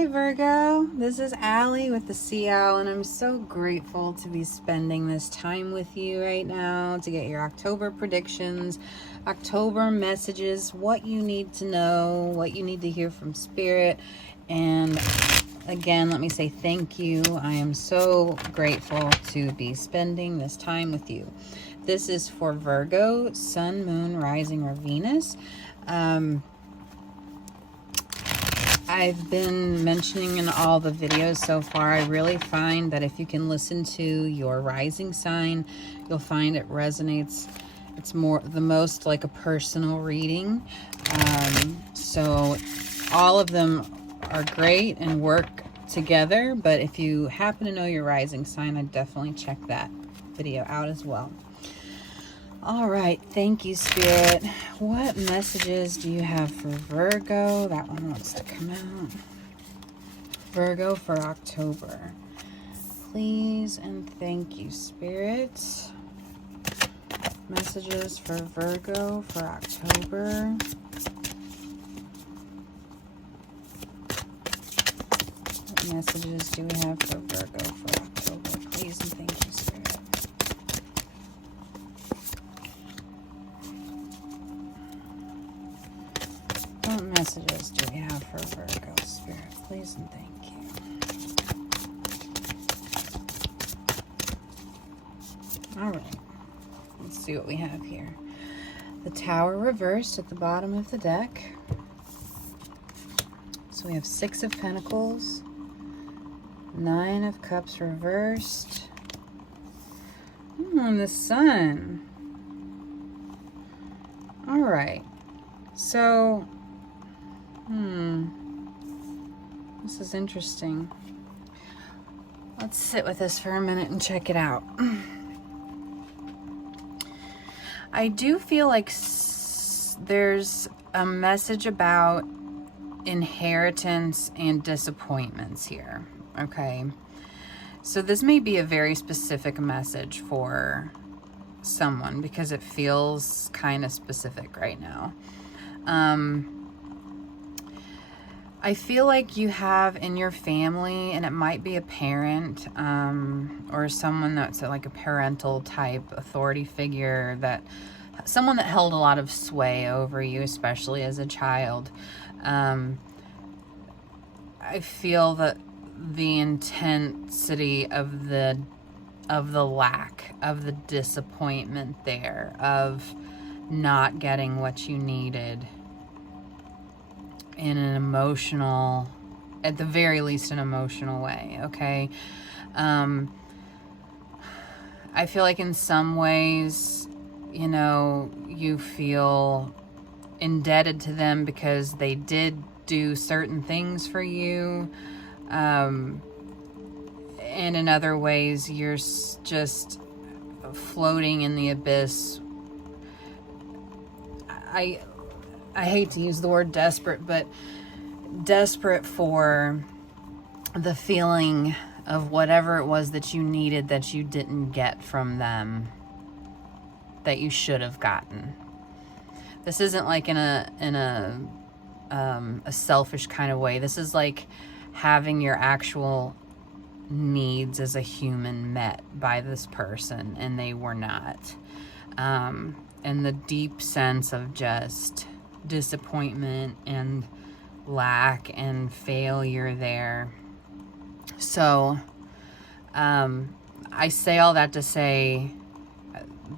Hi Virgo, this is Allie with the Sea Owl, and I'm so grateful to be spending this time with you right now to get your October predictions, October messages, what you need to know, what you need to hear from Spirit. And again, let me say thank you. I am so grateful to be spending this time with you. This is for Virgo, Sun, Moon, Rising, or Venus. I've been mentioning in all the videos so far, I really find that if you can listen to your rising sign, you'll find it resonates. It's the most like a personal reading. So all of them are great and work together, but if you happen to know your rising sign, I'd definitely check that video out as well. All right, thank you, Spirit. What messages do you have for Virgo? That one wants to come out. Virgo for October. Please and thank you, Spirit. Messages for Virgo for October. What messages do we have for Virgo for October? Please and thank you, Spirit. What messages do we have for Virgo, Spirit? Please and thank you. All right. Let's see what we have here. The Tower reversed at the bottom of the deck. So we have 6 of Pentacles, 9 of Cups reversed, and the Sun. All right. So... this is interesting. Let's sit with this for a minute and check it out. I do feel like there's a message about inheritance and disappointments here. Okay. So this may be a very specific message for someone because it feels kind of specific right now. I feel like you have in your family, and it might be a parent or someone that's like a parental type authority figure, someone that held a lot of sway over you, especially as a child. I feel that the intensity of the lack, of the disappointment there, of not getting what you needed, in an emotional, at the very least, an emotional way, okay? I feel like in some ways, you know, you feel indebted to them because they did do certain things for you. And in other ways, you're just floating in the abyss. I hate to use the word desperate, but desperate for the feeling of whatever it was that you needed that you didn't get from them, that you should have gotten. This isn't like in a selfish kind of way. This is like having your actual needs as a human met by this person, and they were not. And the deep sense of just disappointment and lack and failure there. So I say all that to say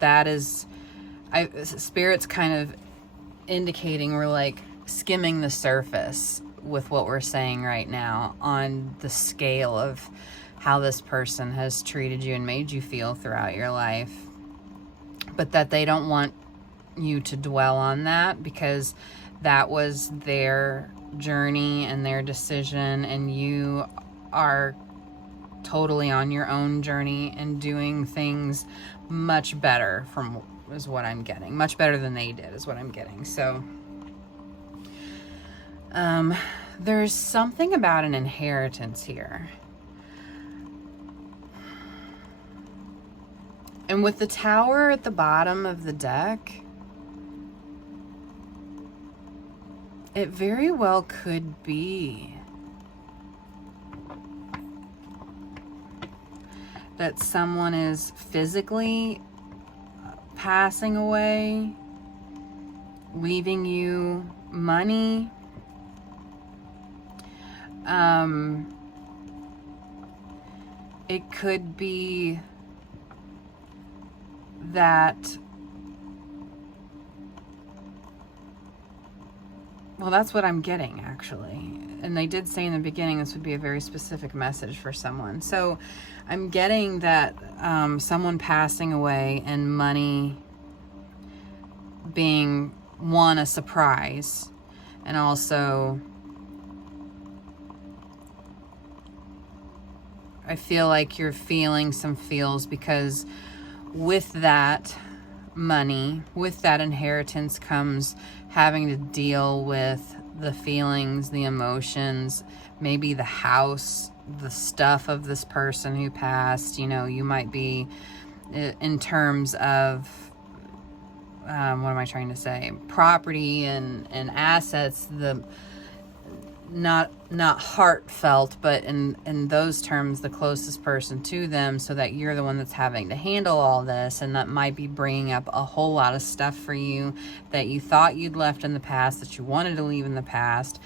that is, Spirit's kind of indicating we're like skimming the surface with what we're saying right now on the scale of how this person has treated you and made you feel throughout your life, but that they don't want you to dwell on that because that was their journey and their decision, and you are totally on your own journey and doing things much better is what I'm getting. Much better than they did is what I'm getting. So there's something about an inheritance here. And with the Tower at the bottom of the deck, it very well could be that someone is physically passing away, leaving you money. It could be that, well, that's what I'm getting, actually. And they did say in the beginning this would be a very specific message for someone. So I'm getting that someone passing away and money being, one, a surprise, and also I feel like you're feeling some feels, because with that money, with that inheritance comes having to deal with the feelings, the emotions, maybe the house, the stuff of this person who passed. You know, you might be in terms of, what am I trying to say? Property and assets, the not heartfelt, but in those terms, the closest person to them, so that you're the one that's having to handle all this, and that might be bringing up a whole lot of stuff for you that you thought you'd left in the past, that you wanted to leave in the past.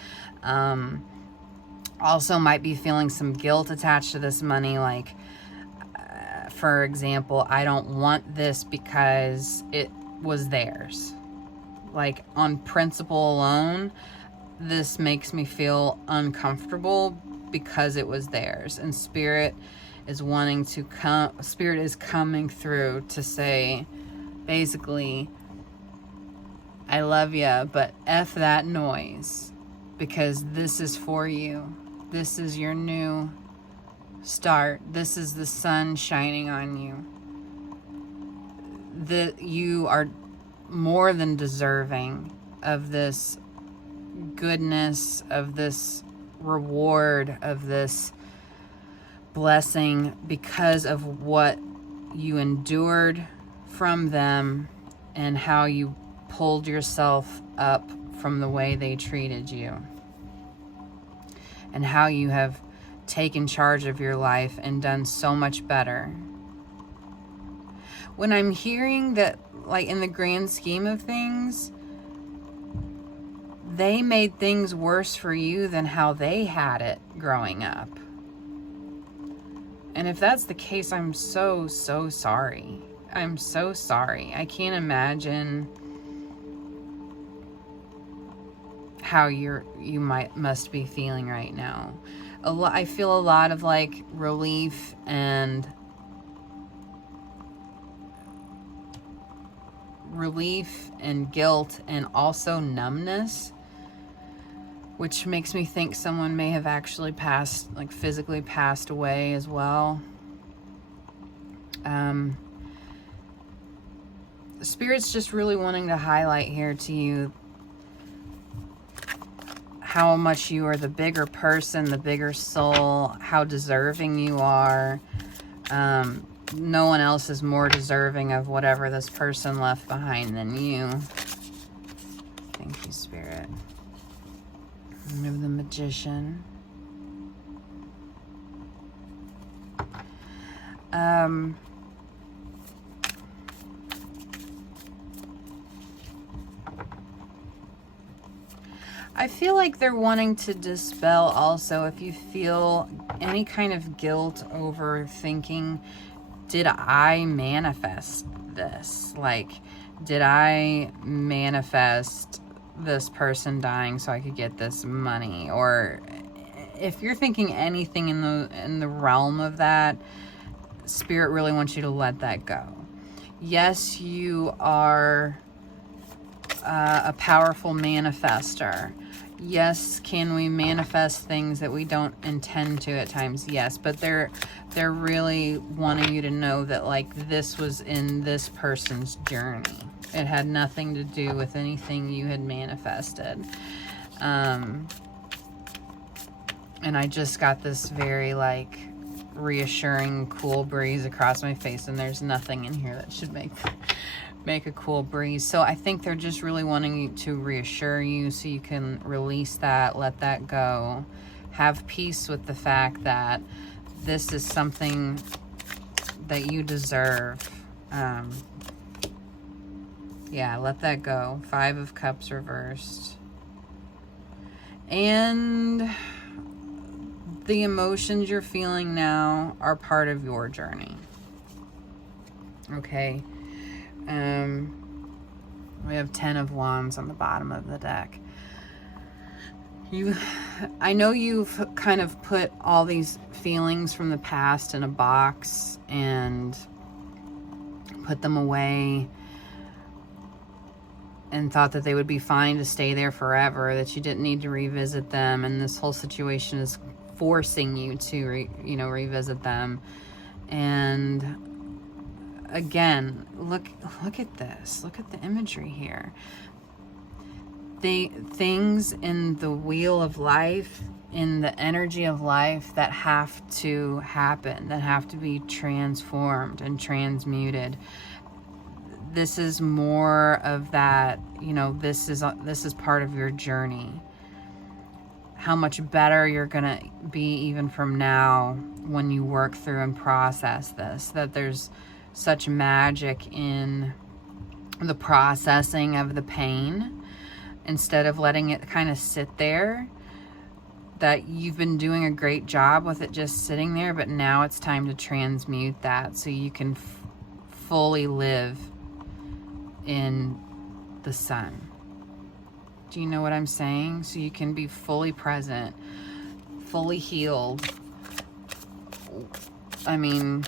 Also might be feeling some guilt attached to this money, like, for example, I don't want this because it was theirs. Like, on principle alone, this makes me feel uncomfortable because it was theirs. And Spirit is wanting to come, Spirit is coming through to say, basically, I love you, but F that noise, because this is for you. This is your new start. This is the sun shining on you. That you are more than deserving of this goodness, of this reward, of this blessing, because of what you endured from them and how you pulled yourself up from the way they treated you, and how you have taken charge of your life and done so much better. When I'm hearing that, like, in the grand scheme of things, they made things worse for you than how they had it growing up. And if that's the case, I'm so sorry. I'm so sorry. I can't imagine how you must be feeling right now. I feel a lot of, like, relief and guilt, and also numbness, which makes me think someone may have actually passed, like, physically passed away as well. Spirit's just really wanting to highlight here to you how much you are the bigger person, the bigger soul, how deserving you are. No one else is more deserving of whatever this person left behind than you. Thank you, Spirit. Remove the Magician. I feel like they're wanting to dispel also, if you feel any kind of guilt over thinking, did I manifest this? Like, did I manifest this person dying so I could get this money? Or if you're thinking anything in the realm of that, Spirit really wants you to let that go. Yes, you are a powerful manifester. Yes, can we manifest things that we don't intend to at times? Yes, but they're really wanting you to know that, like, this was in this person's journey. It had nothing to do with anything you had manifested. And I just got this very, like, reassuring, cool breeze across my face, and there's nothing in here that should make a cool breeze. So I think they're just really wanting you to reassure you so you can release that, let that go, have peace with the fact that this is something that you deserve. Yeah, let that go. 5 of Cups reversed. And the emotions you're feeling now are part of your journey. Okay. We have 10 of Wands on the bottom of the deck. I know you've kind of put all these feelings from the past in a box and put them away and thought that they would be fine to stay there forever, that you didn't need to revisit them, and this whole situation is forcing you to revisit them. And again, look at this. Look at the imagery here. The things in the wheel of life, in the energy of life, that have to happen, that have to be transformed and transmuted. This is more of that, this is part of your journey. How much better you're gonna be even from now when you work through and process this, that there's such magic in the processing of the pain. Instead of letting it kind of sit there, that you've been doing a great job with it just sitting there, but now it's time to transmute that so you can fully live in the sun. Do you know what I'm saying? So you can be fully present, fully healed. I mean,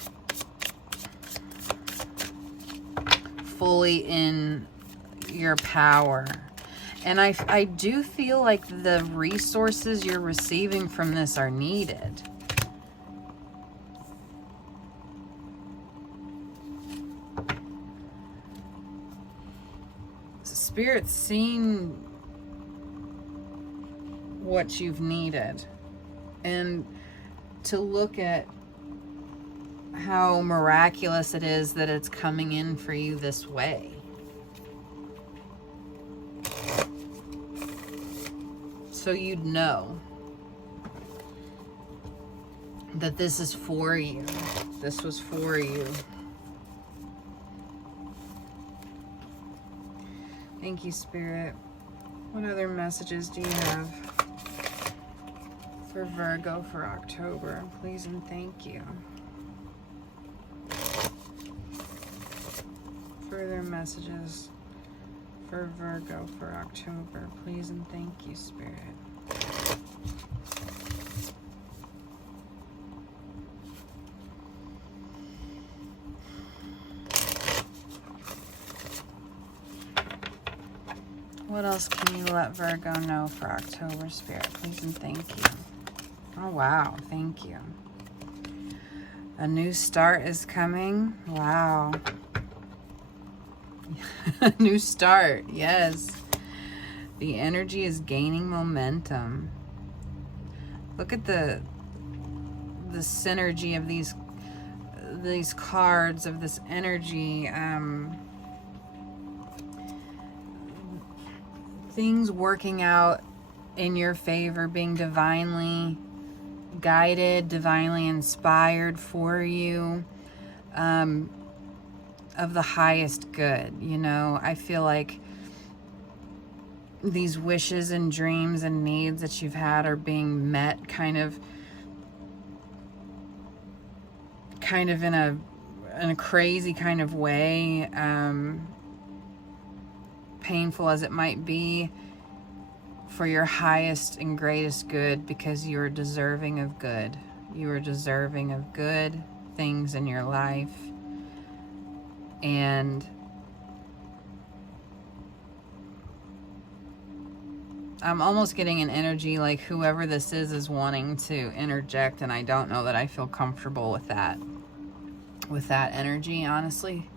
fully in your power. And I do feel like the resources you're receiving from this are needed. Spirit's seen what you've needed. And to look at how miraculous it is that it's coming in for you this way. So you'd know that this is for you. This was for you. Thank you, Spirit. What other messages do you have for Virgo for October? Please and thank you. Further messages for Virgo for October. Please and thank you, Spirit. What else can you let Virgo know for October, Spirit? Please and thank you. Oh, wow. Thank you. A new start is coming. Wow. New start. Yes. The energy is gaining momentum. Look at the synergy of these cards, of this energy. Things working out in your favor, being divinely guided, divinely inspired for you, of the highest good. I feel like these wishes and dreams and needs that you've had are being met kind of in a crazy kind of way. Painful as it might be, for your highest and greatest good, because you are deserving of good. You are deserving of good things in your life. And I'm almost getting an energy like whoever this is wanting to interject, and I don't know that I feel comfortable with that energy, honestly.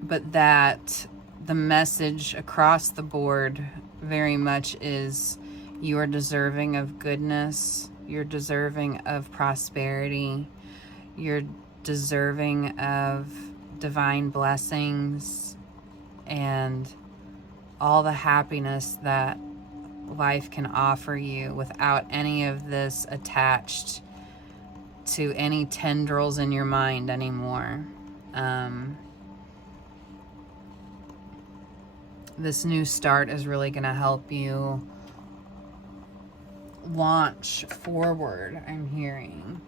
But that the message across the board very much is you are deserving of goodness. You're deserving of prosperity. You're deserving of divine blessings and all the happiness that life can offer you without any of this attached to any tendrils in your mind anymore. This new start is really going to help you launch forward, I'm hearing.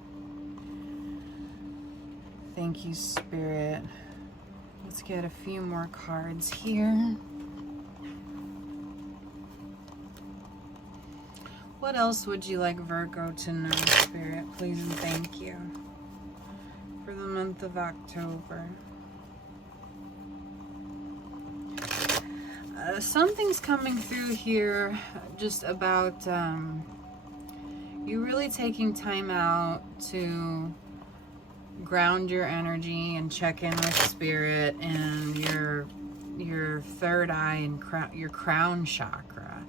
Thank you, Spirit. Let's get a few more cards here. What else would you like Virgo to know, Spirit? Please and thank you. For the month of October. Something's coming through here just about you really taking time out to ground your energy and check in with Spirit and your third eye and your crown chakra.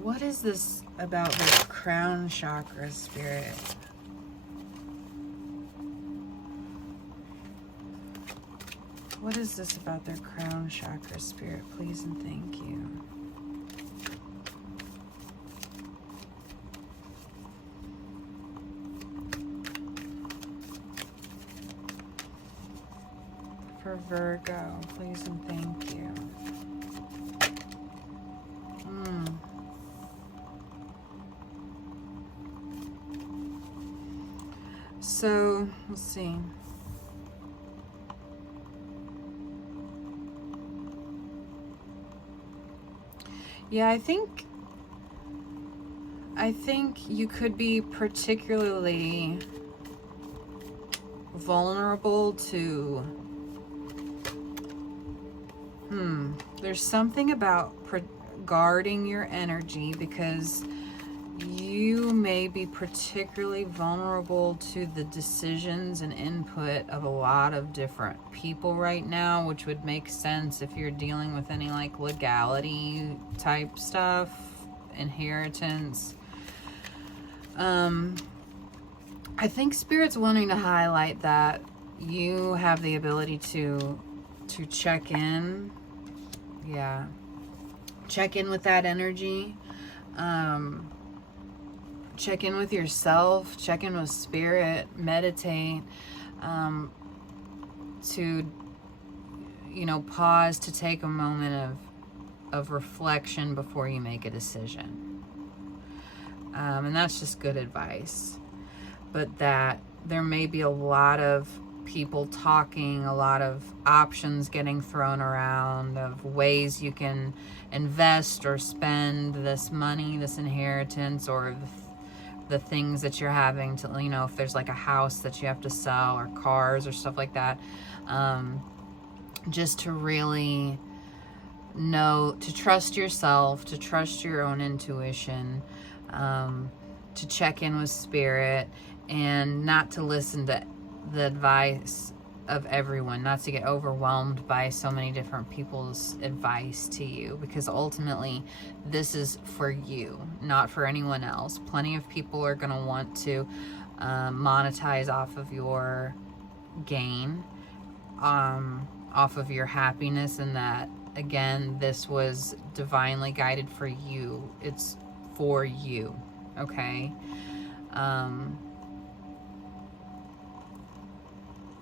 What is this about this crown chakra, Spirit? What is this about their crown chakra, Spirit? Please and thank you. For Virgo, please and thank you. So, let's see. Yeah, I think you could be particularly vulnerable to there's something about guarding your energy, because you may be particularly vulnerable to the decisions and input of a lot of different people right now, which would make sense if you're dealing with any like legality type stuff, inheritance. I think Spirit's wanting to highlight that you have the ability to check in. Yeah. Check in with that energy. Check in with yourself, check in with Spirit, meditate, to, pause to take a moment of reflection before you make a decision. And that's just good advice. But that there may be a lot of people talking, a lot of options getting thrown around of ways you can invest or spend this money, this inheritance, or the things that you're having to, if there's like a house that you have to sell or cars or stuff like that, just to really know, to trust yourself, to trust your own intuition, to check in with Spirit, and not to listen to the advice of everyone, not to get overwhelmed by so many different people's advice to you, because ultimately this is for you, not for anyone else. Plenty of people are going to want to monetize off of your gain, off of your happiness, and that, again, this was divinely guided for you. It's for you, okay?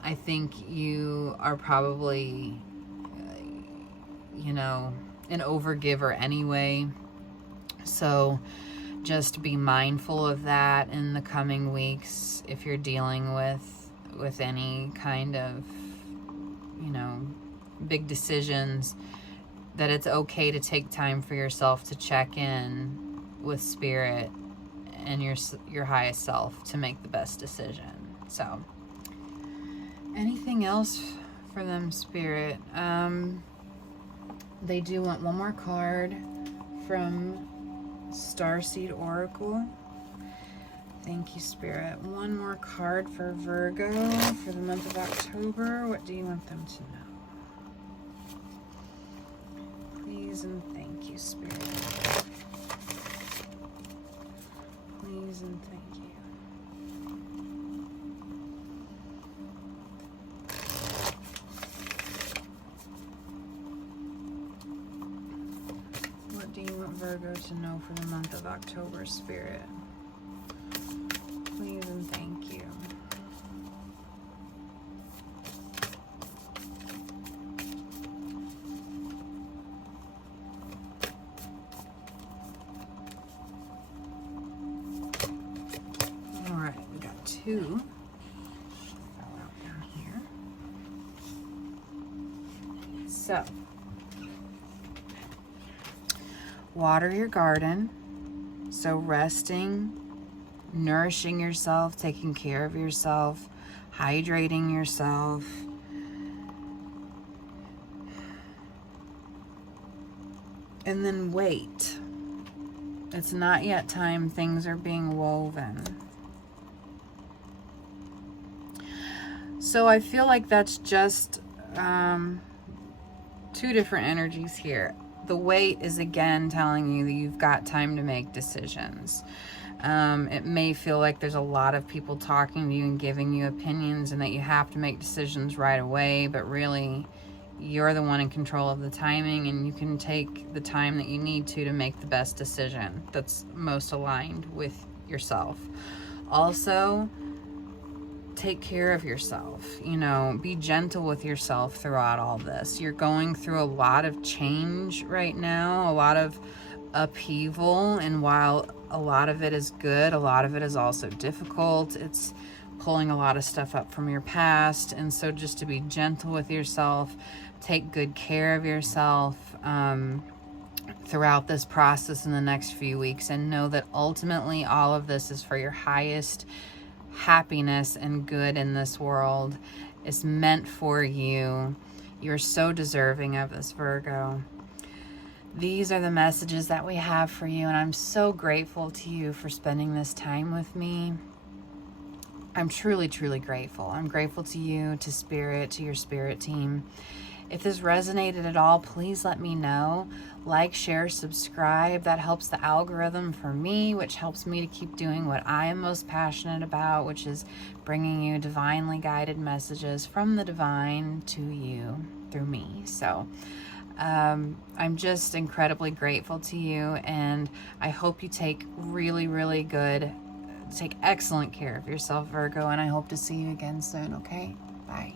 I think you are probably, an overgiver anyway. So just be mindful of that in the coming weeks if you're dealing with any kind of, big decisions, that it's okay to take time for yourself to check in with Spirit and your highest self to make the best decision. So anything else for them, Spirit? They do want one more card from Starseed Oracle. Thank you, Spirit. One more card for Virgo for the month of October. What do you want them to know? Please and thank you, Spirit. Please and thank you. for the month of October, Spirit? Please and thank you. All right, we got 2. Fell out down here. So, water your garden. So resting, nourishing yourself, taking care of yourself, hydrating yourself. And then wait. It's not yet time. Things are being woven. So I feel like that's just 2 different energies here. The wait is again telling you that you've got time to make decisions. It may feel like there's a lot of people talking to you and giving you opinions and that you have to make decisions right away, but really you're the one in control of the timing, and you can take the time that you need to make the best decision that's most aligned with yourself. Also, take care of yourself. You know, be gentle with yourself throughout all this. You're going through a lot of change right now, a lot of upheaval, and while a lot of it is good, a lot of it is also difficult. It's pulling a lot of stuff up from your past, and so just to be gentle with yourself, take good care of yourself throughout this process in the next few weeks, and know that ultimately all of this is for your highest happiness and good in this world. Is meant for you. You're so deserving of this, Virgo. These are the messages that we have for you, and I'm so grateful to you for spending this time with me. I'm truly, truly grateful. I'm grateful to you, to Spirit, to your Spirit team. If this resonated at all, please let me know. Like, share, subscribe. That helps the algorithm for me, which helps me to keep doing what I am most passionate about, which is bringing you divinely guided messages from the divine to you through me. So I'm just incredibly grateful to you, and I hope you take excellent care of yourself, Virgo, and I hope to see you again soon, okay? Bye.